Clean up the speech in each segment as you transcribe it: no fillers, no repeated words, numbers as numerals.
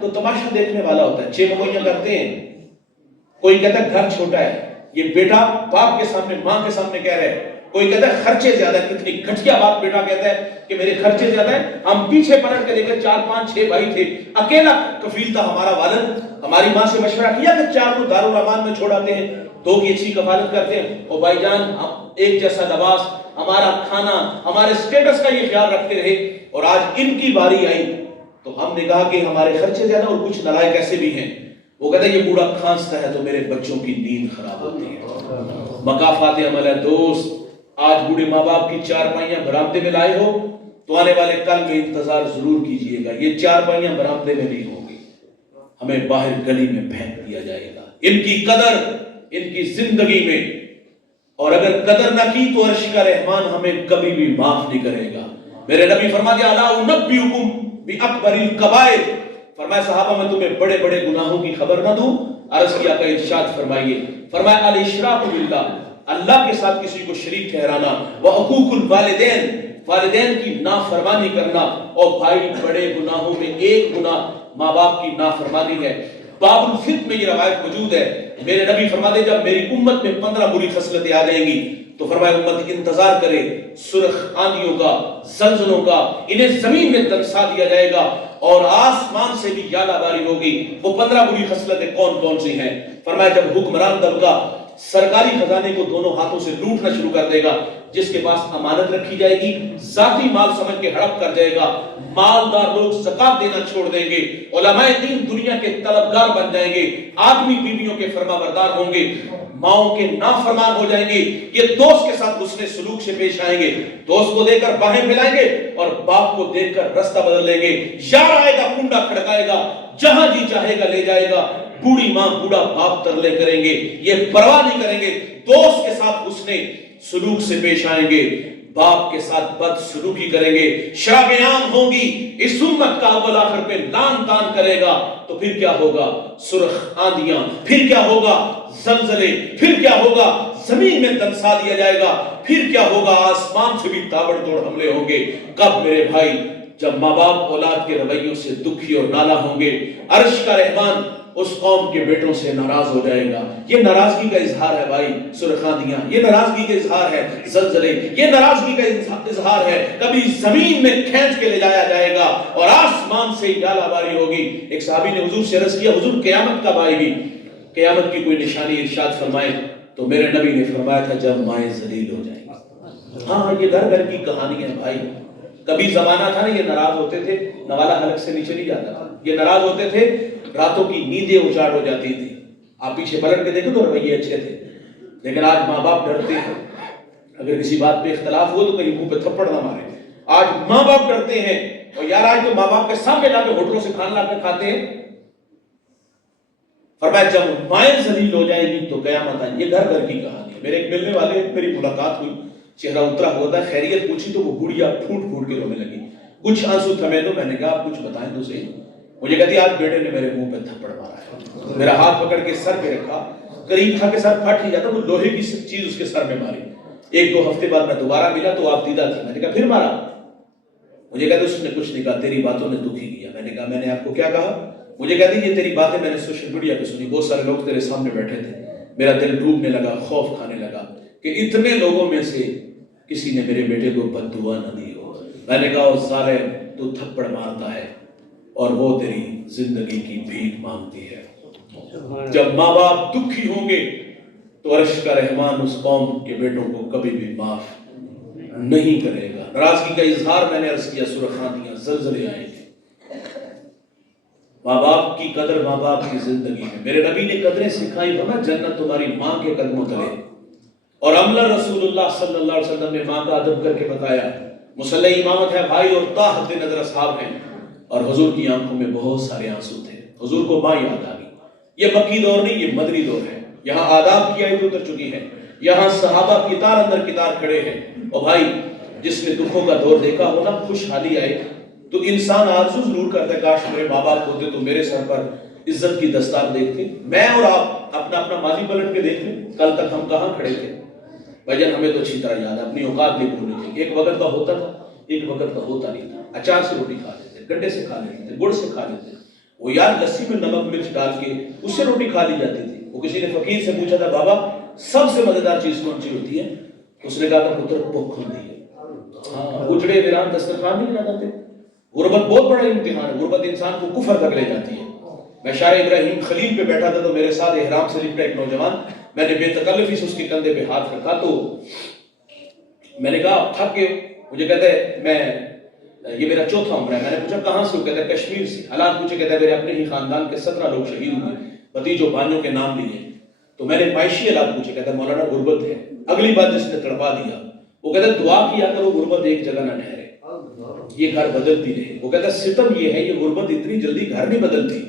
تو تماشا دیکھنے والا ہوتا ہے، 6 مہیاں کرتے ہیں، کوئی کہتا ہے گھر چھوٹا ہے، یہ بیٹا باپ کے سامنے ماں کے سامنے کہہ رہے ہیں، کوئی کہتا ہے خرچے زیادہ ہے، کتنی گھٹیا بات بیٹا کہتا ہے کہ میرے خرچے زیادہ ہیں۔ ہم پیچھے پلٹ کے دیکھیں 4 5 6 بھائی تھے، اکیلا کفیل تھا ہمارا والد، ہماری ماں سے مشورہ کیا کہ 4 کو دارالرحمان میں چھوڑاتے ہیں، 2 کی اچھی کفالت کرتے ہیں، اور بھائی جان ہم ایک جیسا لباس، ہمارا کھانا، ہمارے سٹیٹس کا یہ خیال رکھتے رہے، اور آج ان کی باری آئی تو ہم نے کہا کہ ہمارے خرچے زیادہ، اور کچھ نالائق ایسے بھی ہیں، وہ کہتا ہے یہ بوڑھا کھانستا ہے تو میرے بچوں کی نیند خراب ہوتی ہے۔ مقافات عمل ہے دوست، آج بوڑھے ماں باپ کی 4 پائیاں برآمدے میں لائے ہو تو آنے والے کل میں انتظار ضرور کیجئے گا، یہ 4 پائیاں برآمدے میں نہیں ہوں گی، ہمیں باہر گلی میں پھینک دیا جائے گا۔ ان کی قدر ان کی زندگی میں، اور اگر قدر نہ کی تو عرش کا رحمان ہمیں کبھی بھی معاف نہیں کرے گا۔ میرے نبی فرما دیا الا انبئکم باکبر الکبائر، فرمایا صحابہ میں تمہیں بڑے بڑے گناہوں کی خبر نہ دوں؟ عرض کیا کہ ارشاد فرمائیے، فرمایا الاشراک باللہ، اللہ کے ساتھ کسی کو شریک ٹھہرانا، وعقوق الوالدین، والدین کی نافرمانی کرنا، اور بھائی بڑے گناہوں میں ایک گناہ ماں باپ کی نافرمانی ہے۔ باب الفت میں یہ روایت موجود ہے، میرے نبی فرماتے جب میری امت میں 15 بری خصلتیں آ جائیں گی تو فرمایا امت انتظار کرے سرخ آندھیوں کا، زلزلوں کا، انہیں زمین میں دنسا دیا جائے گا اور آسمان سے بھی ژالہ باری ہوگی۔ وہ 15 بری خصلتیں کون کون سی ہیں؟ فرمایا جب حکمران طبقہ سرکاری خزانے کو دونوں ہاتھوں سے لوٹنا شروع کر دے گا، جس کے پاس امانت رکھی جائے گی ذاتی مال سمجھ کے ہڑپ کر جائے گا، مالدار لوگ زکات دینا چھوڑ دیں گے، علماء دین دنیا کے طلبگار بن جائیں گے، آدمی بیویوں کے فرما بردار ہوں گے، ماؤں کے نافرمان ہو جائیں گے، یہ دوست کے ساتھ حسن سلوک سے پیش آئیں گے، دوست کو دیکھ کر باہیں پھیلائیں گے اور باپ کو دیکھ کر رستہ بدل لیں گے، یار آئے گا کنڈا کھڑکائے گا، جہاں جی چاہے گا لے جائے گا، بوڑھی ماں بوڑھا باپ ترلے کریں گے، یہ پرواہ نہیں کریں گے، دوست کے ساتھ حسن سلوک سے پیش آئیں گے، باپ کے ساتھ بد سلوکی کریں گے، شراب عام ہوگی، اس امت کا اول آخر پہ لان تان کرے گا، تو پھر کیا ہوگا؟ سرخ آندیاں، پھر کیا ہوگا؟ زلزلے، پھر کیا ہوگا؟ زمین میں دنسا دیا جائے گا، پھر کیا ہوگا؟ آسمان سے بھی تابڑ توڑ حملے ہوں گے۔ کب میرے بھائی؟ جب ماں باپ اولاد کے رویوں سے دکھی اور نالا ہوں گے، عرش کا رحمان اس قوم کے بیٹوں سے ناراض ہو جائے گا۔ یہ ناراضگی کا اظہار ہے بھائی سرخ آندیاں، یہ ناراضگی کا اظہار ہے زلزلے، یہ ناراضگی کا اظہار ہے کبھی زمین میں کھینچ کے لے جایا جائے گا اور آسمان سے ژالہ باری ہوگی۔ ایک صحابی نے حضور سے عرض کیا حضور قیامت کب آئے گی؟ قیامت کی کوئی نشانی ارشاد فرمائے، تو میرے نبی نے فرمایا تھا جب مائیں ذلیل ہو جائیں گی۔ ہاں یہ گھر گھر کی کہانی ہے بھائی، کبھی زمانہ تھا نا یہ ناراض ہوتے تھے نوالا حلق سے نیچے نہیں جاتا تھا، یہ ناراض ہوتے تھے راتوں کی نیندیں اجاڑ ہو جاتی تھی، آپ پیچھے پلٹ کے دیکھو تو رویے اچھے تھے، لیکن آج ماں باپ ڈرتے ہیں اگر کسی بات پہ اختلاف ہو تو کہیں منہ پہ تھپڑ نہ مارے، آج ماں باپ ڈرتے ہیں، اور یار آج تو ماں باپ کے سامنے لا کے ہوٹلوں سے کھانا لا کے کھاتے ہیں۔ فرمایا جب مائیں ذلیل ہو جائیں گی تو قیامت آئے، یہ گھر گھر کی کہانی ہے۔ میرے ایک ملنے والے میری ملاقات ہوئی، چہرہ اترا ہوا تھا، خیریت پوچھی تو وہ بڑھیا پھوٹ پھوٹ کے رونے لگی، کچھ آنسو تھمے تو میں نے کہا آپ کچھ بتائیں تو صحیح۔ مجھے کہتی آج بیٹے نے میرے منہ پہ تھپڑ مارا ہے، میرا ہاتھ پکڑ کے سر پہ رکھا، قریب تھا کہ سر پھٹ ہی جاتا، وہ لوہے کی چیز اس کے سر میں ماری۔ 1-2 ہفتے بعد میں دوبارہ ملا تو آپ دیدہ تھی، میں نے کہا پھر مارا؟ مجھے کہتے اس نے کچھ نہیں کہا، تیری باتوں نے دکھی کیا۔ میں نے کہا میں نے آپ کو کیا کہا؟ مجھے کہتی یہ تیری باتیں میں نے سوشل میڈیا پہ سنی، بہت سارے لوگ تیرے سامنے بیٹھے تھے، میرا دل ڈوبنے لگا، خوف کھانے لگا کہ اتنے لوگوں میں سے کسی نے میرے بیٹے کو بد دعا نہ دی ہو۔ میں نے کہا او ظالم تو تھپڑ مارتا ہے اور وہ تیری زندگی کی بھیک مانگتی ہے۔ جب ماں باپ دکھی ہوں گے تو عرش کا رحمان اس قوم کے بیٹوں کو کبھی بھی معاف نہیں کرے گا۔ ناراضگی کا اظہار میں نے عرض کیا سرخ آندیاں، زلزلے آئیں گے۔ ماں باپ کی قدر ماں باپ کی زندگی میں، میرے نبی نے قدریں سکھائی، فرمایا جنت تمہاری ماں کے قدموں تلے، اور عملہ رسول اللہ صلی اللہ علیہ وسلم نے ماں کا ادب کر کے بتایا۔ مصلی امامت ہے بھائی اور تاحت نظر اصحاب ہیں، اور حضور کی آنکھوں میں بہت سارے آنسو تھے، حضور کو ماں یاد آ گئی۔ یہ مکی دور نہیں، یہ مدنی دور ہے، یہاں آداب کی آیت اتر چکی ہے، یہاں صحابہ کتار اندر کتار کھڑے ہیں۔ اور بھائی جس نے دکھوں کا دور دیکھا ہو نا، خوشحالی آئے تو انسان آرزو ضرور کرتا ہے کاش میرے ماں باپ ہوتے تو میرے سر پر عزت کی دستار دیکھتے۔ میں اور آپ اپنا اپنا ماضی پلٹ کے دیکھ لیں، کل تک ہم کہاں کھڑے تھے؟ بھائی ہمیں تو اچھی طرح یاد ہے، اپنی اوقات نہیں بھولنی چاہیے۔ ایک وقت کا ہوتا تھا، ایک وقت کا ہوتا نہیں تھا، اچار سے روٹی کھا لیتے، گنڈے سے کھا لیتے، گڑ سے کھا لیتے، وہ یار لسی میں نمک مرچ ڈال کے اس سے روٹی کھا لی جاتی تھی. وہ کسی نے فقیر سے پوچھا تھا بابا سب سے مزیدار چیز کون سی ہوتی ہے؟ اس نے کہا تھا پتر بھوک ہوتی ہے. ہاں اجڑے ویران دسترخوان نہیں لگاتے. غربت بہت بڑا امتحان ہے. غربت انسان کو کفر تک لے جاتی ہے. میں شاہ ابراہیم خلیل پہ بیٹھا تھا تو میرے ساتھ احرام سے لپٹا ایک نوجوان, میں نے بے تکلفی سے اس کے کندھے پہ ہاتھ رکھا تو میں نے کہا آپ تھک گئے؟ مجھے کہتا ہے یہ میرا چوتھا عمرہ ہے. میں نے پوچھا کہاں سے ہو؟ کہتا ہے کشمیر سے. حالات پوچھے, کہتا ہے میرے اپنے ہی خاندان کے 17 لوگ شہید ہوئے, بھتیجوں بھانجوں کے نام لیے. تو میں نے معاشی حالات پوچھے, کہتا ہے مولانا غربت ہے. اگلی بات جس نے تڑپا دیا وہ کہتا ہے دعا کیا کرو غربت ایک جگہ نہ ٹھہرے, یہ گھر بدلتی رہے. وہ کہتا ہے ستم یہ ہے یہ غربت اتنی جلدی گھر نہیں بدلتی,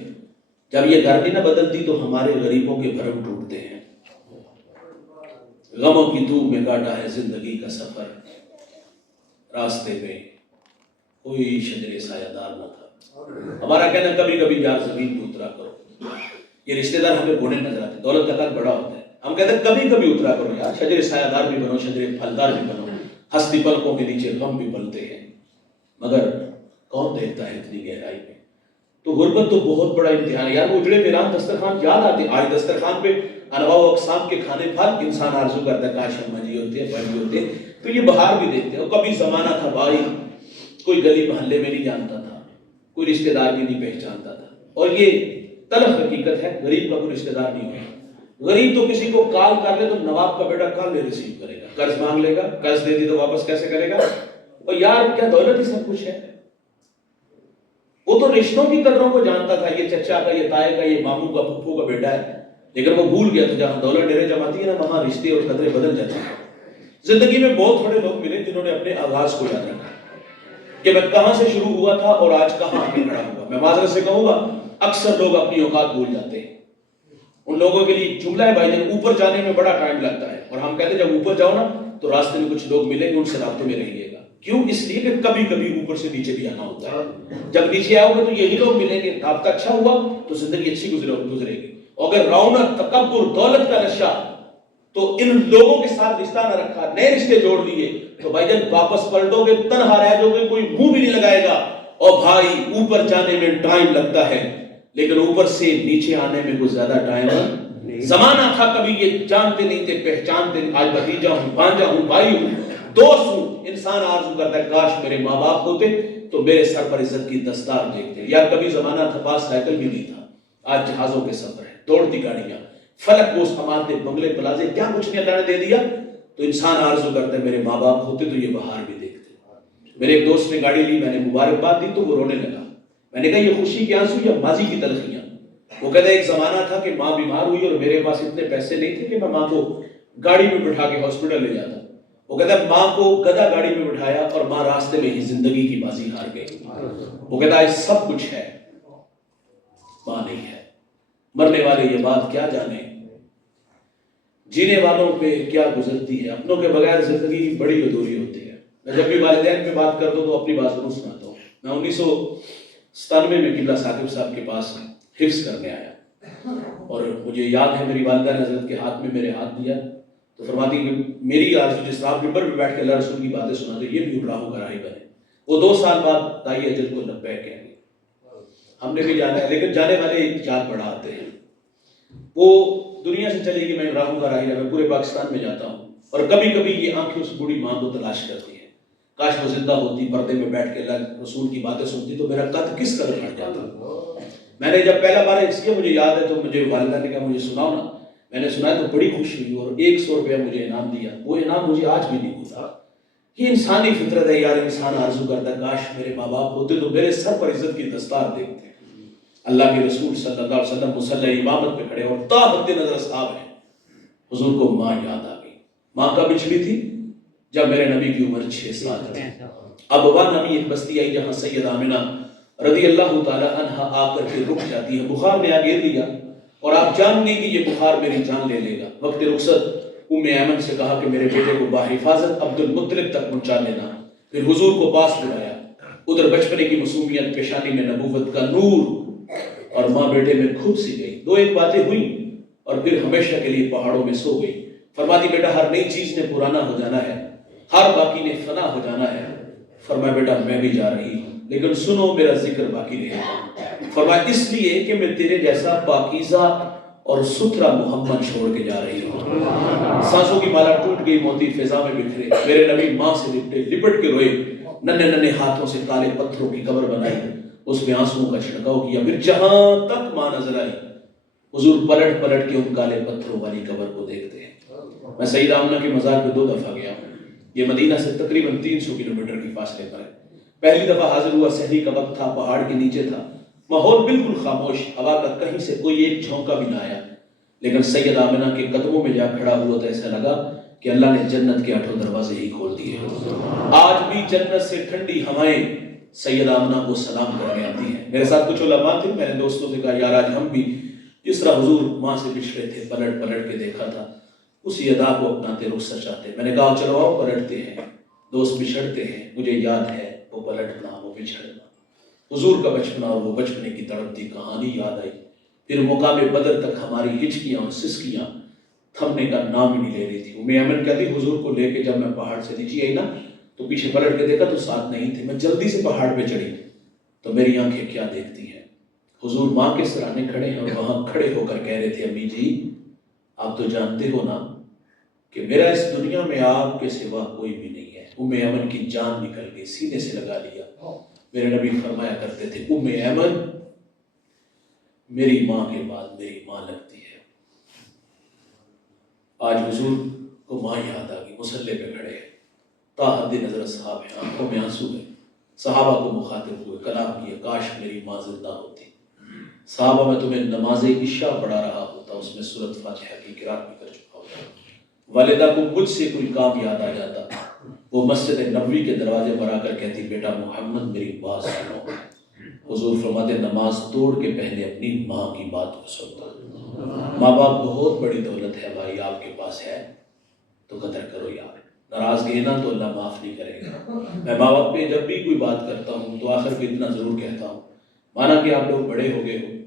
جب یہ گھر نہیں نہ بدلتی تو ہمارے غریبوں کے بھرم ٹوٹتے ہیں. غموں کی دھوپ میں کاٹا ہے زندگی کا سفر, راستے میں کوئی شجر سایہ دار نہ تھا. ہمارا کہنا کبھی کبھی یار زمین پہ اترا کرو. یہ رشتہ دار ہمیں بونے نظر آتے, دولت کا قد بڑا ہوتا ہے. ہم کہتے ہیں کبھی کبھی اترا کرو یار, شجر سایہ دار بھی بنو, شجر پھلدار بھی بنو. ہستی پلکوں کے نیچے غم بھی پلتے ہیں, مگر کون دیکھتا ہے اتنی گہرائی میں. تو غربت تو بہت بڑا امتحان ہے یار. وہ اجڑے ویران دسترخوان یاد آتے. آج دسترخوان پہ انواع و اقسام کے کھانے پھل, انسان آرزو کرتا ہے کاش ہم مجھے ہوتے ہیں بڑی ہوتے. تو یہ بہار بھی دیکھتے ہیں. کبھی زمانہ تھا بھائی کوئی گلی محلے میں نہیں جانتا تھا, کوئی رشتہ دار بھی نہیں پہچانتا تھا. اور یہ تلخ حقیقت ہے, غریب کا کوئی رشتہ دار نہیں ہے. غریب تو کسی کو کال کر لے تو نواب کا بیٹا کال لے ریسیو کرے گا, قرض مانگ لے گا, قرض دے دی تو واپس کیسے کرے گا. اور یار کیا دولت ہی سب کچھ ہے. وہ تو رشتوں کی قدروں کو جانتا تھا, یہ چچا کا, یہ تائے کا, یہ ماموں کا, پھپھو کا بیٹا ہے. لیکن وہ بھول گیا تھا جہاں دولت ڈیرے جماتی ہے نا وہاں رشتے اور قدریں بدل جاتی ہیں. زندگی میں بہت تھوڑے لوگ ملے جنہوں نے اپنے آغاز کو یاد رکھا کہ میں کہاں سے شروع ہوا تھا اور آج کہاں آگے کھڑا ہوا. میں معذرت سے کہوں گا اکثر لوگ اپنی اوقات بھول جاتے ہیں. ان لوگوں کے لیے جملہ ہے بھائی جان, اوپر جانے میں بڑا ٹائم لگتا ہے, اور ہم کہتے ہیں جب اوپر جاؤ نا تو راستے میں کچھ لوگ ملیں گے, ان سے رابطے میں رہیے گا. کیوں؟ اس لیے کہ کبھی کبھی اوپر سے نیچے بھی آنا ہوتا ہے. جب نیچے آؤ گے تو یہی لوگ ملیں گے, رابطہ اچھا ہوا تو زندگی اچھی گزرے گی. اور اگر رونق, تکبر, دولت کا نشہ تو ان لوگوں کے ساتھ رشتہ نہ رکھا, نئے رشتے جوڑ لیے تو بھائی جان واپس پلٹو گے, تنہا رہ جاؤ گے, کوئی منہ بھی نہیں لگائے گا. اور بھائی اوپر جانے میں ٹائم لگتا ہے لیکن اوپر سے نیچے آنے میں کوئی زیادہ ٹائم نہیں. زمانہ تھا کبھی یہ جانتے نہیں تھے, پہچانتے نہیں. آج بھتیجا ہوں, بھانجا ہوں, بھائی ہوں, دوست ہوں. انسان آرزو کرتا ہے کاش میرے ماں باپ ہوتے تو میرے سر پر عزت کی دستار دیکھتے. یار کبھی زمانہ تھا پاس سائیکل بھی نہیں تھا, آج جہازوں کے سفر ہے, دوڑتی گاڑیاں, فلک کو سماتے بنگلے پلازے, کیا کچھ نہیں اللہ نے دے دیا. تو انسان آرزو کرتا ہے میرے ماں باپ ہوتے تو یہ بہار بھی دیکھتے. میرے ایک دوست نے گاڑی لی, میں نے مبارکباد دی تو وہ رونے لگا. میں نے کہا یہ خوشی کے آنسو یا ماضی کی تلخیاں؟ وہ کہتا ہے ایک زمانہ تھا کہ ماں بیمار ہوئی اور میرے پاس اتنے پیسے نہیں تھے کہ میں ماں کو گاڑی میں بٹھا کے ہاسپٹل لے جاتا. وہ کہتا ہے ماں کو گدھا گاڑی میں بٹھایا اور ماں راستے میں ہی زندگی کی بازی ہار گئی. وہ کہتا ہے سب کچھ ہے, ماں نہیں ہے. مرنے والے یہ بات کیا جانے, جینے والوں پہ کیا گزرتی ہے. اپنوں کے بغیر زندگی بڑی ادھوری ہوتی ہے. میں جب بھی والدین پہ بات کرتا ہوں تو اپنی بات ضرور سناتا ہوں. میں 1997 میں قبلہ ثاقب صاحب کے پاس حفظ کرنے آیا اور مجھے یاد ہے میری والدہ نے حضرت کے ہاتھ میں میرے ہاتھ دیا تو فرماتی کہ میری آرزو جس طرح ممبر پہ بیٹھ کے اللہ رسول کی باتیں سناتے یہ بھی اٹھا ہو کر آئی بنے. وہ 2 سال بعد دائی اجل کو لبیک کہیں گے. ہم نے بھی جانا ہے لیکن جانے والے یاد بڑھا آتے ہیں. وہ دنیا سے چلے گی, میں راہوں کا راہی رہا, میں پورے پاکستان میں جاتا ہوں اور کبھی کبھی یہ آنکھیں اس بوڑھی ماں کو تلاش کرتی ہیں. کاش وہ زندہ ہوتی, پردے میں بیٹھ کے اللہ رسول کی باتیں سنتی تو میرا قد کس قدر بڑھ جاتا. میں نے جب پہلا بار حفظ کیا مجھے یاد ہے تو مجھے والدہ نے کہا مجھے سناؤ نا. میں نے سنا تو بڑی خوش ہوئی اور 100 روپیہ مجھے انعام دیا. وہ انعام مجھے آج بھی نہیں بھولا. یہ انسانی فطرت ہے یار, انسان آرزو کرتا ہے کاش میرے ماں باپ ہوتے تو میرے سر پر عزت کی دستار دیکھتے. اللہ کے رسول صلی اللہ علیہ وسلم مصلی امامت پہ کھڑے اور تا حد نظر اصحاب ہیں. حضور کو ماں یاد آ گئی. ماں کب بچھڑی تھی؟ جب میرے نبی کی عمر 6 سال تھی. اب وہ نبی ایک بستی آئی جہاں سید آمنہ رضی اللہ تعالی عنہ آ کر کے رک جاتی ہے. بخار نے آگے لیا اور آپ جان گئی کہ یہ بخار میری جان لے لے گا. وقت رخصت ام ایمن سے کہا کہ میرے بیٹے کو بحفاظت عبد المطلب تک پہنچا دینا. پھر حضور کو پاس بلایا. ادھر بچپنے کی معصومیت, پیشانی میں نبوت کا نور, اور ماں بیٹے میں کھپ سی گئی. 2 باتیں ہوئی اور پھر ہمیشہ کے لیے پہاڑوں میں سو گئی. فرماتی بیٹا ہر نئی چیز نے پرانا ہو جانا ہے, ہر باقی نے فنا ہو جانا ہے. فرمایا بیٹا میں بھی جا رہی ہوں لیکن سنو میرا ذکر باقی رہے گا. فرمایا اس لیے کہ میں تیرے جیسا پاکیزہ اور ستھرا محمد چھوڑ کے جا رہی ہوں. سانسوں کی مالا ٹوٹ گئی، موتی فضا میں بکھرے، میرے نبی ماں سے لپٹ کے روئے، ننھے ننھے ہاتھوں سے کالے پتھروں کی قبر بنائی، اس میں آنسوؤں کا چھڑکاؤ کیا. پھر جہاں تک ماں نظر آئی حضور پلٹ پلٹ کے ان کالے پتھروں والی قبر کو دیکھتے ہیں. میں سیدہ آمنہ کے مزار پہ 2 دفعہ گیا ہوں. یہ مدینہ سے تقریباً 300 کلومیٹر کی فاصلے پر ہے. پہلی دفعہ حاضر ہوا، سحری کا وقت تھا، پہاڑ کے نیچے تھا، ماحول بالکل خاموش، ہوا کا کہیں سے کوئی ایک جھونکا بھی نہ آیا. لیکن سیدہ آمنہ کے قدموں میں جا کھڑا ہوا تو ایسا لگا کہ اللہ نے جنت کے 8 دروازے ہی کھول دیے. آج بھی جنت سے ٹھنڈی ہوائیں سیدہ آمنہ کو سلام کرنے آتی ہیں. میرے ساتھ کچھ علماء تھے، میں نے دوستوں سے کہا یار آج ہم بھی جس طرح حضور ماں سے بچھڑے تھے پلٹ پلٹ کے دیکھا تھا اسی ادا کو اپناتے رخصت چاہتے. میں نے کہا چلو آؤ پلٹتے ہیں. دوست بچھڑتے ہیں، مجھے یاد ہے وہ پلٹنا وہ بچھڑنا، حضور کا بچپنا اور وہ بچپنے کی تڑپتی کہانی یاد آئی. پھر مقام بدر تک ہماری ہچکیاں اور سسکیاں تھمنے کا نام ہی نہیں لے رہی تھی. ام ایمن کہتی حضور کو لے کے جب میں پہاڑ سے نیچے آئی نا تو پیچھے پلٹ کے دیکھا تو ساتھ نہیں تھے. میں جلدی سے پہاڑ پہ چڑھی تو میری آنکھیں کیا دیکھتی ہیں، حضور ماں کے سرانے کھڑے ہیں اور وہاں کھڑے ہو کر کہہ رہے تھے امی جی آپ تو جانتے ہو نا کہ میرا اس دنیا میں آپ کے سوا کوئی بھی نہیں ہے. ام ایمن کی جان نکل گئی، سینے سے لگا لیا. میرے نبی فرمایا کرتے تھے ام ایمن میری ماں کے بعد میری ماں لگتی ہے. آج حضور کو ماں یاد آ گئی، مصلے پہ کھڑے ہیں، تاحد نظر اصحاب ہیں، آنکھوں میں آنسو ہے. صحابہ کو مخاطب ہوئے، کلام کیے کاش میری ماں زندہ ہوتی. صحابہ میں تمہیں نماز عشاء پڑھا رہا ہوتا، اس میں سورۃ فاتحہ کی قرات بھی کر چکا ہوتا. والدہ کو مجھ سے کوئی کام یاد آ جاتا، وہ مسجد نبوی کے دروازے پر آ کر کہتی بیٹا محمد میری بات سنو. حضور فرماتے نماز توڑ کے پہلے اپنی ماں کی بات کو سنتا. ماں باپ بہت بڑی دولت ہے بھائی، آپ کے پاس ہے تو قدر کرو یار. ناراضگی نا تو اللہ معاف نہیں کرے گا. میں ماں باپ پہ جب بھی کوئی بات کرتا ہوں تو آخر پہ اتنا ضرور کہتا ہوں مانا کہ آپ لوگ بڑے ہو گئے ہو،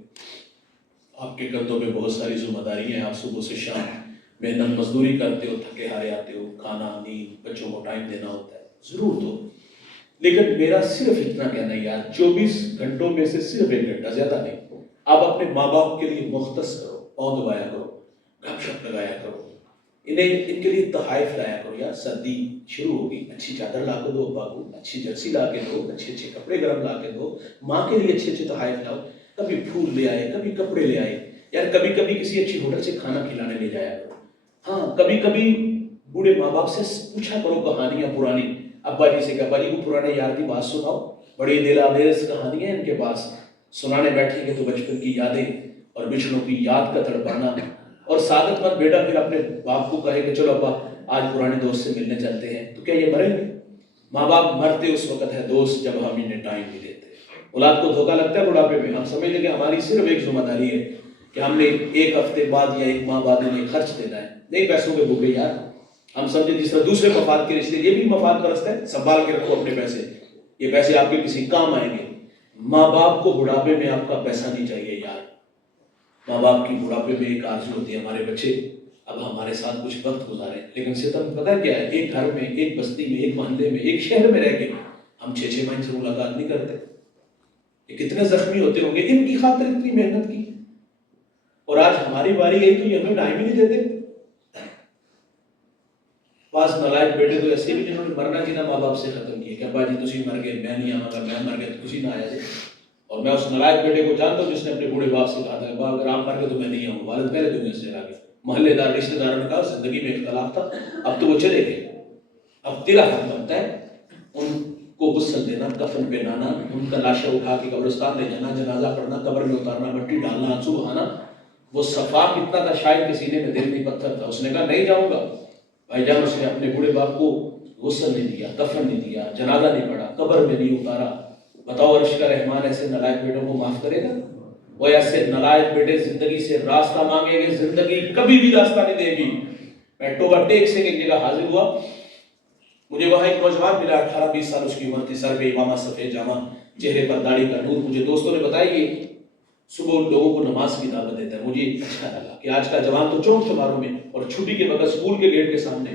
آپ کے کندھوں پہ بہت ساری ذمہ داریاں ہیں، آپ صبح سے شام محنت مزدوری کرتے ہو، تھکے ہارے آتے ہو، کھانا نیند بچوں کو ٹائم دینا ہوتا ہے، ضرور دو. لیکن میرا صرف اتنا کہنا ہے یار 24 گھنٹوں میں سے صرف 1 گھنٹہ، زیادہ نہیں، آپ اپنے ماں باپ کے لیے مختص کرو، پاؤں دبایا کرو، گپ شپ لگایا کرو، ان کے لیے تحائف لایا کرو. یار سردی شروع ہوگی، اچھی چادر لا کے دو ابا کو، اچھی جرسی لا کے دو، اچھے اچھے کپڑے گرم لا کے دو. ماں کے لیے اچھے اچھے تحائف لاؤ، کبھی پھول لے آئے، کبھی کپڑے لے آئے. یار کبھی کبھی کسی اچھی ہوٹل سے کھانا کھلانے لے جایا کرو. ہاں کبھی کبھی بوڑھے ماں باپ سے پوچھا کرو کہانیاں پرانی. ابا جی سے کہ ابا جی کو پرانے یار کی بات سناؤ، بڑی دل آویز کہانیاں ہیں ان کے پاس، سنانے بیٹھیں گے تو بچپن کی یادیں اور بچڑوں کی یاد کا تڑپانا. اور سعادت مند بیٹا پھر اپنے باپ کو کہے کہ چلو ابا آج پرانے دوست سے ملنے چلتے ہیں، تو کیا یہ مریں گے؟ ماں باپ مرتے اس وقت ہے دوست جب ہم انہیں ٹائم نہیں دیتے. اولاد کو دھوکہ لگتا ہے بڑھاپے میں، ہم سمجھتے کہ ہماری صرف ایک ذمہ داری ہے کہ ہم نے 1 ہفتے بعد یا 1 ماہ بعد انہیں خرچ دینا ہے. نہیں پیسوں کے بھوکے یار، ہم سمجھے جس طرح دوسرے مفاد کے رشتے، یہ بھی مفاد پرست ہے، سنبھال کے رکھو اپنے پیسے، یہ پیسے آپ کے کسی کام آئیں گے. ماں باپ کو بڑھاپے میں آپ کا پیسہ نہیں چاہیے یار. ماں باپ کی بڑھاپے میں ایک آرزو ہوتی ہے ہمارے بچے اب ہمارے ساتھ کچھ وقت گزارے. لیکن ستم پتہ کیا ہے، ایک گھر میں، ایک بستی میں، ایک محلے میں، ایک شہر میں رہ کے ہم 6 مہینے سے ملاقات نہیں کرتے. یہ کتنے زخمی ہوتے ہوں گے ان کی خاطر اتنی محنت کی، اور آج ہماری باری گئی تو یہ ہمیں ٹائم ہی نہیں دیتے. پاس نالائق بیٹے تو ایسے بھی جنہوں نے مرنا جینا ماں باپ سے ختم کیا کہ ابا جی تسی مر گئے میں نہیں آواں گا، میں مر گیا تو تسی نہ آیا جی. اور میں اس نالائق بیٹے کو جانتا ہوں جس نے اپنے بوڑھے باپ سے کہا تھا ابا اگر آپ مر گئے تو میں نہیں آؤں. والد پہلے دنیا سے چلا گیا، محلے دار رشتہ داروں نے کہا زندگی میں اختلاف تھا، اب تو وہ چلے گئے، اب تیرا حق بنتا ہے ان کو غسل دینا، کفن پہنانا، ان کا لاشیں اٹھا کے قبرستان لے جانا، جنازہ پڑھنا، قبر میں اتارنا، مٹی ڈالنا، آنسو بہانا. وہ صفا کتنا تھا، شاید کے سینے میں دل نہیں پتھر تھا. اس نے کہا نہیں جاؤں گا. بھائی جان اس نے اپنے بوڑھے باپ کو غسل نہیں دیا، کفن نہیں دیا، جنازہ نہیں پڑھا، قبر میں نہیں اتارا. بتاؤ عرش کا رحمان ایسے نالائق بیٹوں کو معاف کرے گا؟ وہ ایسے نالائق بیٹے زندگی سے راستہ مانگیں گے، زندگی کبھی بھی راستہ نہیں دے گی. میں ٹوبا ٹیک سے ایک جگہ حاضر ہوا، مجھے وہاں ایک نوجوان ملا، 18-20 سال اس کی عمر تھی، سر پہ امامہ، سفید جامہ، چہرے پر داڑھی کا نور. مجھے دوستوں نے بتایا یہ صبح لوگوں کو نماز کی دعوت دیتا ہے. مجھے اچھا لگا کہ آج کا جوان تو چوک چوباروں میں اور چھٹی کے وقت اسکول کے گیٹ کے سامنے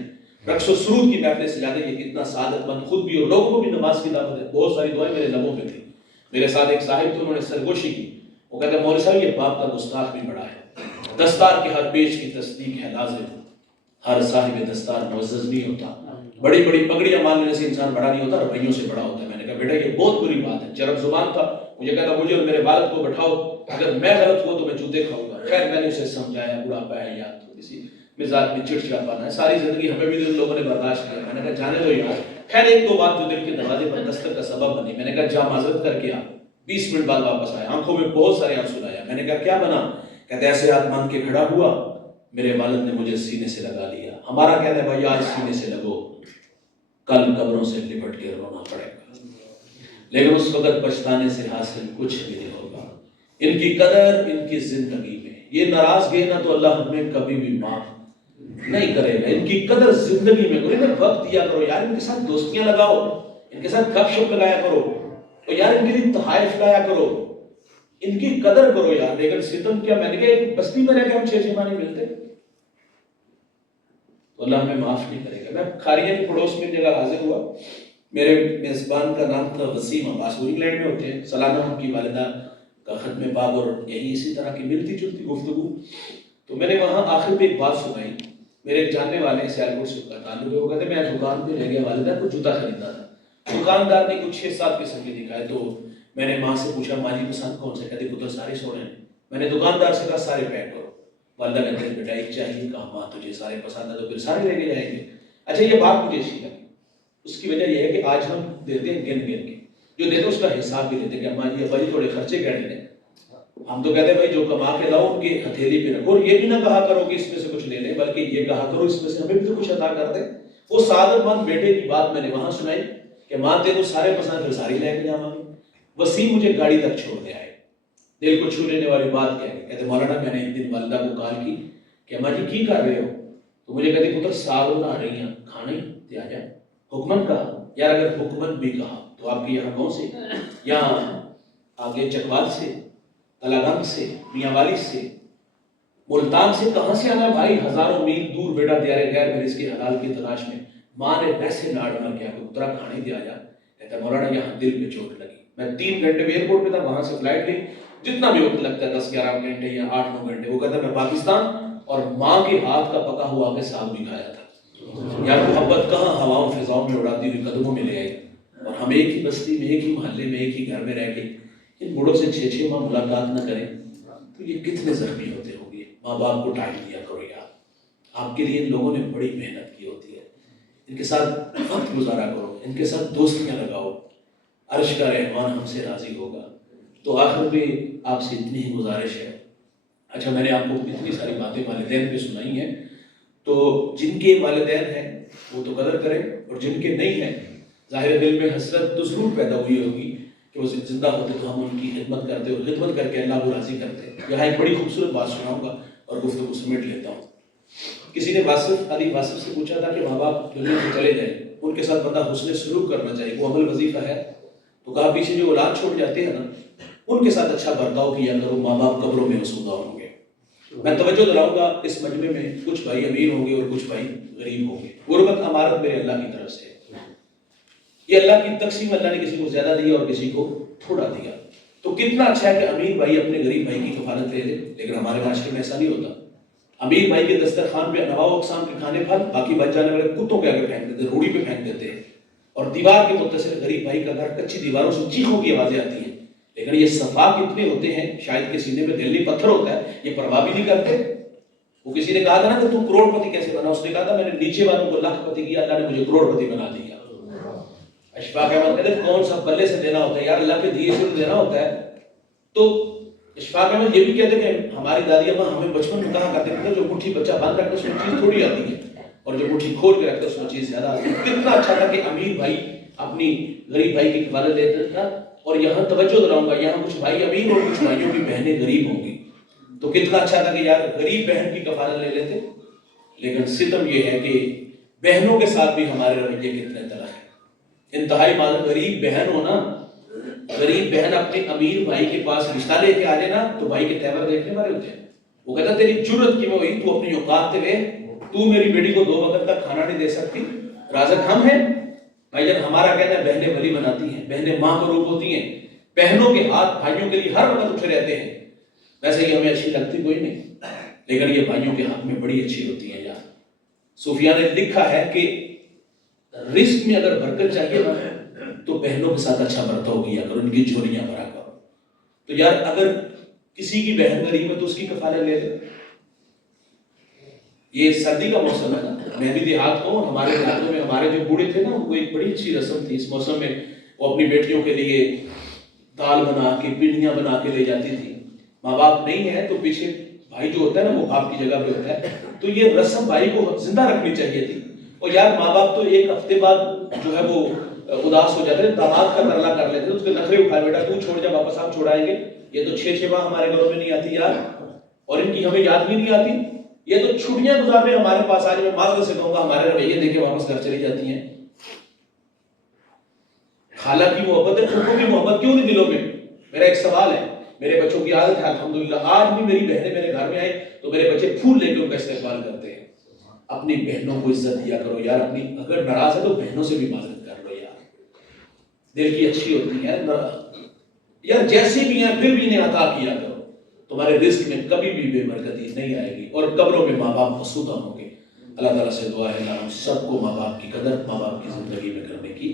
رقص و سرود کی محفلیں سجاتے، یہ کتنا سعادت مند خود بھی اور لوگوں کو بھی نماز کی دعوت ہے. بہت ساری دعائیں میرے لبوں پہ تھی. میرے ساتھ ایک صاحب تھے، انہوں نے سرگوشی کی، وہ کہتے ہیں مولوی صاحب یہ باپ کا گستاخ بھی بڑا ہے، دستار کے ہر پیش کی تصدیق ہے لازم، ہر صاحب دستار معزز نہیں ہوتا، بڑی بڑی پگڑیاں مان لینے سے انسان بڑا نہیں ہوتا، رویوں سے بڑا ہوتا ہے۔ میں نے کہا بیٹا یہ بہت بری بات ہے، چرب زبان تھا، مجھے کہتا مجھے اور میرے والد کو بٹھاؤ، اگر میں غلط ہوا تو میں جوتے کھاؤں گا۔ خیر میں نے اسے سمجھایا، بڑھاپا ہے یاد تھوڑی سی مزاج میں چڑچڑاپن ہے، ساری زندگی ہمیں بھی ان لوگوں نے برداشت کیا، میں نے کہا جانے دو یار۔ خیر ایک دو بات جو دل کے دروازے پر دستک کا سبب بنی، میں نے کہا جا معذرت کر کے آ۔ 20 منٹ بعد واپس آیا، آنکھوں میں بہت سارے آنسو لایا۔ میں نے کہا کیا بنا؟ کہتے ایسے ہاتھ مان کے کھڑا ہوا، میرے والد نے مجھے سینے سے لگا لیا۔ ہمارا کہتے ہیں بھائی آج سینے سے لگو، کل قبروں سے لپٹ کے رونا پڑے گا، لیکن اس وقت پچھتانے سے حاصل کچھ بھی نہیں ہوگا۔ ان کی قدر ان کی زندگی میں، یہ ناراض گئے نا تو اللہ ہمیں کبھی بھی معاف نہیں کرے گا۔ ان کی قدر زندگی میں کرو، انہیں وقت دیا کرو یار، ان کے ساتھ دوستیاں لگاؤ، ان کے ساتھ گپ شپ لگایا کرو، اور یار ان کے لیے تحائف لایا کرو، ان کی قدر کرو یار۔ لیکن ستم کیا، میں نے کہا ایک بستی میں رہ کے ہم 6 ماہ نہیں ملتے تو اللہ ہمیں معاف نہیں کرے گا۔ میں کھاریہ کی پڑوس میں جگہ حاضر ہوا، میرے میزبان کا نام تھا وسیم عباس، وہ انگلینڈ میں ہوتے ہیں، سالانہ ان کی والدہ کا ختم پاک اور یہی اسی طرح کی ملتی جلتی گفتگو، تو میں نے وہاں آخر پہ ایک بات سنائی۔ میرے ایک جاننے والے سیالکوٹ سے کا تعلق ہے، وہ کہتے میں دکان پہ لے گیا، والدہ کو جوتا خریدنا تھا، دکاندار نے کچھ 6-7 قسم کے دکھائے، تو میں نے ماں سے پوچھا ماں جی پسند کون سے؟ کہتے پتر سارے سونے ہیں۔ میں نے دکاندار سے کہا سارے پیک کرو۔ والدہ کہتے ہیں بیٹا ایک چاہیے، کہا ماں تجھے سارے پسند ہے تو پھر سارے لے کے جائیں گے۔ اچھا یہ بات مجھے اچھی لگی، اس کی وجہ یہ ہے کہ آج ہم دیتے ہیں گن گن کے، جو دیتے ہیں اس کا حساب بھی دیتے ہیں کہ ماں جی ابا جی تھوڑے خرچے کر دیں۔ ہم تو کہتے ہیں بھائی جو کما کے لاؤ ان کی ہتھیلی پہ رکھو، اور یہ بھی نہ کہا کرو کہ اس میں سے کچھ لے لیں، بلکہ یہ کہا کرو اس میں سے ہمیں بھی تو کچھ عطا کر دیں۔ وہ سعادت مند بیٹے کی بات میں نے وہاں سنائی کہ ماں تیرے سارے پسند پھر ساری لے کے جاواں گے۔ وسیم مجھے گاڑی تک چھوڑ دے آئے، دل کو چھو لینے والی بات کہہ گئے، کہتے مولانا میں نے ایک دن والدہ کو کال کی کہ اماں جی کی کر رہے ہو؟ تو مجھے کہتے پتر ساگ بنا رہی ہیں، کھانے تے آ جا۔ حکمن کہا، یار اگر حکمن بھی کہا تو آپ کے یہاں گاؤں سے، یہاں آگے چکوال سے، تلاگنگ سے، میاں والی سے، ملتان سے، کہاں سے آنا بھائی؟ ہزاروں میل دور بیٹا دیارے غیر میں اس کے حلال کی تلاش میں۔ ماں نے ویسے لاڈنا کیا کہ پترا کھانے دیا جا۔ کہتا مولانا یہاں دل میں چوٹ لگی، میں 3 گھنٹے میں ایئرپورٹ پہ تھا، وہاں سے فلائٹ لی، جتنا بھی وقت لگتا ہے 10-11 گھنٹے یا 8-9 گھنٹے، وہ کہتا میں پاکستان اور ماں کے ہاتھ کا پکا ہوا کے ساگ بھی کھایا تھا۔ یار محبت کہاں ہواؤں فضاؤں میں اڑاتی ہوئی قدموں میں لے آئی، اور ہم ایک ہی بستی میں، ایک ہی محلے میں، ایک ہی گھر میں رہ کے ان بوڑھوں سے 6 ماہ ملاقات نہ کریں تو یہ کتنے زخمی ہوتے ہوں گے۔ ماں باپ کو ٹائم دیا کرو یار، آپ کے لیے ان لوگوں نے بڑی محنت کی ہوتی ہے، ان کے ساتھ وقت گزارا کرو، ان کے ساتھ دوستیاں لگاؤ، عرش کا رحمان ہم سے راضی ہوگا۔ تو آخر میں آپ سے اتنی ہی گزارش ہے۔ اچھا میں نے آپ کو اتنی ساری باتیں والدین پہ سنائی ہیں، تو جن کے والدین ہیں وہ تو قدر کریں، اور جن کے نہیں ہیں ظاہر دل میں حسرت تو ضرور پیدا ہوئی ہوگی کہ وہ زندہ ہوتے تو ہم ان کی خدمت کرتے، اور خدمت کر کے اللہ کو راضی کرتے۔ یہاں ایک بڑی خوبصورت بات سناؤں گا اور گفتگو سمیٹ لیتا ہوں۔ کسی نے واصف علی واصف سے پوچھا تھا کہ ماں باپ دنیا سے چلے جائیں، ان کے ساتھ بندہ حسن سلوک کرنا چاہیے، وہ عمل وظیفہ ہے؟ تو کہا پیچھے جو اولاد چھوڑ جاتے ہیں نا ان کے ساتھ اچھا برتاؤ کیا کرو، ماں باپ قبروں میں آسودہ ہوں گے۔ میں توجہ دلاؤں گا اس مجمع میں کچھ بھائی امیر ہوں گے اور کچھ بھائی غریب ہوں گے۔ غربت امارت میرے اللہ کی طرف سے، یہ اللہ کی تقسیم، اللہ نے کسی کو زیادہ دیا اور کسی کو تھوڑا دیا۔ تو کتنا اچھا ہے کہ امیر بھائی اپنے غریب بھائی کی کفالت لے لے، لیکن ہمارے معاشرے میں ایسا نہیں ہوتا۔ امیر بھائی کے دسترخوان پہ انواع اقسام کے کھانے پھل، باقی بچ جانے والے کتوں کے آگے پھینک دیتے ہیں، روڑی پہ پھینک دیتے ہیں، اور دیوار کے متصل غریب بھائی کا گھر کچی دیواروں سے چیخوں کی آوازیں آتی ہیں، لیکن یہ صفاق اتنے ہوتے ہیں شاید کے سینے میں دل نہیں پتھر ہوتا ہے، یہ پرواہ بھی نہیں کرتے۔ وہ کسی نے کہا تھا نا کہ تو کروڑ پتی کیسے بنا، اس نے کہا تھا میں نے نیچے والوں کو لاکھ پتی کیا، اللہ نے مجھے کروڑ پتی بنا دیا۔ اشفاق احمد کہتے ہیں کون سا پلے سے دینا ہوتا ہے یار، اللہ کے دیے سے دینا ہوتا ہے۔ تو اشفاق احمد یہ بھی کہتے ہیں کہ ہماری دادی اماں ہمیں بچپن میں کہا کرتے تھے جو مٹھی بچہ بند رکھتا ہے اس میں چیز تھوڑی آتی ہے، اور جو مٹھی کھول کے رکھتا ہے اس میں چیز زیادہ آتی ہے۔ کتنا اچھا تھا کہ امیر بھائی اپنی غریب بھائی کی کفالت لیتا تھا، اور یہاں توجہ دلاؤں گا یہاں کچھ بھائی امیر اور کچھ بھائیوں کی بہنیں غریب ہوں گی، تو کتنا اچھا تھا کہ یار غریب بہن کی کفالت لے لیتے۔ لیکن ستم یہ ہے کہ بہنوں کے ساتھ بھی ہمارے رویے کتنے طرح ہیں، انتہائی معلوم۔ غریب بہن ہونا، غریب بہن اپنے امیر بھائی کے پاس رشتہ لے کے آ جائے نا تو بھائی کے تیور دیکھنے والے ہوتے ہیں۔ وہ کہتا تیری جرت کی میں ہوئی، تو اپنی اوقات تے تو میری بیٹی کو 2 وقت تک کھانا نہیں دے سکتی، رازق ہم ہیں۔ بھائی جان ہمارا کہنا ہے بہنیں بھلی بناتی ہیں، بہنیں ماں کا روپ ہوتی ہیں، بہنوں کے ہاتھ بھائیوں کے لیے ہر وقت اٹھے رہتے ہیں. ویسے یہ ہمیں اچھی لگتی کوئی نہیں، لیکن یہ بھائیوں کے ہاتھ میں بڑی اچھی ہوتی ہیں یار. صوفیاء نے لکھا ہے کہ رزق میں اگر برکت چاہیے نا تو بہنوں کے ساتھ اچھا برتاؤ کیا کرو، ان کی جھولیاں بھرا کرو. تو یار اگر کسی کی بہن غریب ہے تو اس کی کفالت لے لے. یہ سردی کا موسم ہے نا، میں بھی دیہات کو، ہمارے دیہاتوں میں ہمارے جو بوڑھے تھے نا، وہ ایک بڑی اچھی رسم تھی اس موسم میں، وہ اپنی بیٹیوں کے لیے دال بنا کے پنیاں بنا کے لے جاتی تھی. ماں باپ نہیں ہے تو پیچھے بھائی جو ہوتا ہے نا وہ باپ کی جگہ پہ ہوتا ہے، تو یہ رسم بھائی کو زندہ رکھنی چاہیے تھی. اور یار ماں باپ تو ایک ہفتے بعد جو ہے وہ اداس ہو جاتے ہیں، داماد کا ترلا کر لیتے ہیں، اس کے نخرے اٹھائے، بیٹا تو چھوڑ جا، واپس آپ چھوڑائیں گے. یہ تو 6 ماہ ہمارے گھروں میں نہیں آتی یار، اور ان کی ہمیں یاد بھی نہیں آتی. یہ تو چھٹیاں گزارنے ہمارے پاس آج، میں معذرت سے کہوں گا ہمارے رویے دیکھ کے واپس گھر چلی جاتی ہیں. خالہ کی محبت ہے، پھوپھوں کی محبت کیوں نہیں دلوں میں؟ میرا ایک سوال ہے. میرے بچوں کی عادت ہے الحمدللہ، آج بھی میری بہنیں میرے گھر میں آئیں تو میرے بچے پھول لے کے ان کا استقبال کرتے ہیں. اپنی بہنوں کو عزت دیا کرو یار. اپنی اگر ناراض ہے تو بہنوں سے بھی معذرت کر لو یار، دل کی اچھی ہوتی ہے یار. جیسی بھی ہیں پھر بھی انہیں عطا کیا کرو. تمہارے رزق میں کبھی بھی بے برکتی نہیں آئے گی، اور قبروں میں ماں باپ مسودہ ہوں گے. اللہ تعالیٰ سے دعا ہے اللہ ہم سب کو ماں باپ کی قدر، ماں باپ کی زندگی میں کرنے کی